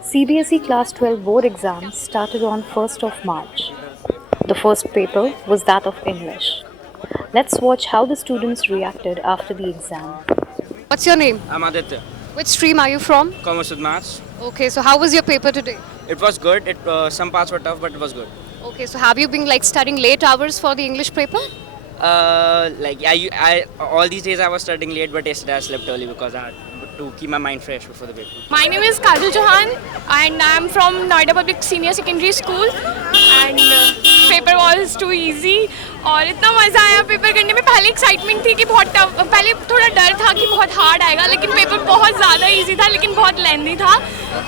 CBSE Class 12 board exams started on 1st of March. The first paper was that of English. Let's watch how the students reacted after the exam. What's your name? I'm Aditya. Which stream are you from? Commerce with maths. Okay, so how was your paper today? It was good. Some parts were tough, but it was good. Okay, so have you been like studying late hours for the English paper? All these days I was studying late, but yesterday I slept early because I had to keep my mind fresh before the paper. My name is Kajal Chauhan and I'm from Noida Public Senior Secondary School and paper was too easy और इतना मज़ा आया paper करने में। पहले excitement थी कि बहुत टफ, पहले थोड़ा डर था कि बहुत हार्ड आएगा, लेकिन पेपर बहुत ज़्यादा इजी था लेकिन बहुत लेंथी था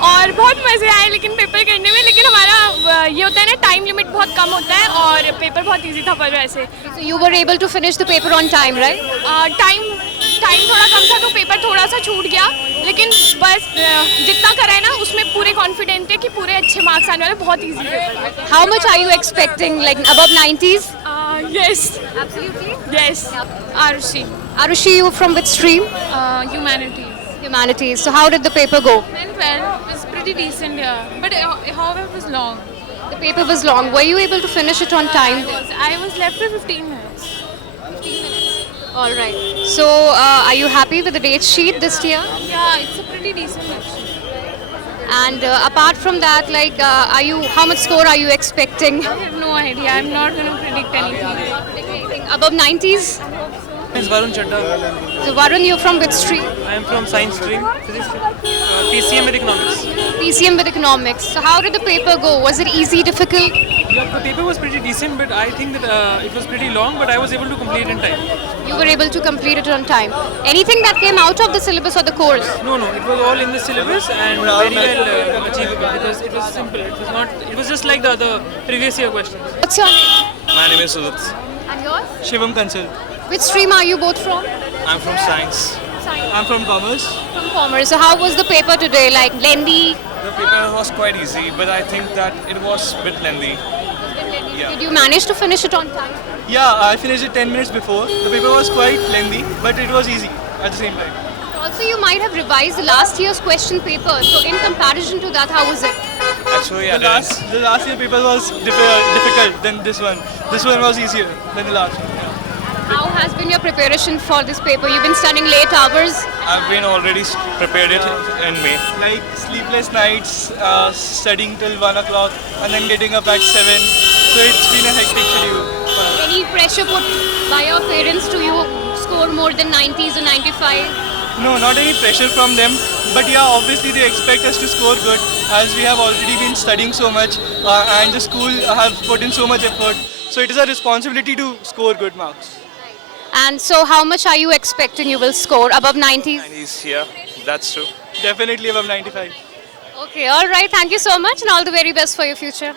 और बहुत मज़े आए लेकिन पेपर करने में। लेकिन हमारा ये होता है ना, टाइम लिमिट बहुत कम होता है और पेपर बहुत इजी था पर वैसे। So you were able to finish the paper on time, right? Time थोड़ा कम था तो पेपर थोड़ा सा छूट गया, लेकिन बस जितना करा है ना उसमें पूरे कॉन्फिडेंट है कि पूरे अच्छे मार्क्स आने वाले। बहुत easy paper. How much are you expecting? Like above 90s? Yes, Absolutely. yes. Arushi, Arushi, you from which stream? humanities. Humanities. So how did the paper go? Went well. It was pretty decent, yeah. But however, it was long. The paper was long. Were you able to finish it on time? I was left with 15 minutes. All right. So are you happy with the date sheet this year? Yeah, it's a pretty decent lecture. And apart from that, like, how much score are you expecting? I have no idea. I'm not going to predict anything. Above 90s? My name is Varun Chadda. So Varun, you're from which stream? I am from science stream, physics, PCM with economics. PCM with economics. So how did the paper go? Was it easy, difficult? Yeah, the paper was pretty decent, but I think that it was pretty long, but I was able to complete in time. You were able to complete it on time. Anything that came out of the syllabus or the course? No, it was all in the syllabus and very well achievable because it was simple. It was not. It was just like the other previous year questions. What's your name? My name is Sudit. And yours? Shivam Kansal. Which stream are you both from? I'm from science. I'm from commerce. From commerce. So how was the paper today? Like lengthy? The paper was quite easy, but I think that it was a bit lengthy. Yeah. Did you manage to finish it on time? Yeah, I finished it 10 minutes before. The paper was quite lengthy, but it was easy at the same time. Also, you might have revised the last year's question paper. So in comparison to that, how was it? Actually, the last year paper was difficult than this one. This one was easier than the last one. How has been your preparation for this paper? You've been studying late hours. I've been already prepared it in May. Like sleepless nights, studying till 1 o'clock and then getting up at 7. So it's been a hectic schedule. Any pressure put by your parents to you score more than 90s or 95? No, not any pressure from them. But yeah, obviously they expect us to score good as we have already been studying so much and the school have put in so much effort. So it is a responsibility to score good marks. And so how much are you expecting you will score? Above 90s? 90s, yeah, that's true. Definitely above 95. Okay, all right. Thank you so much and all the very best for your future.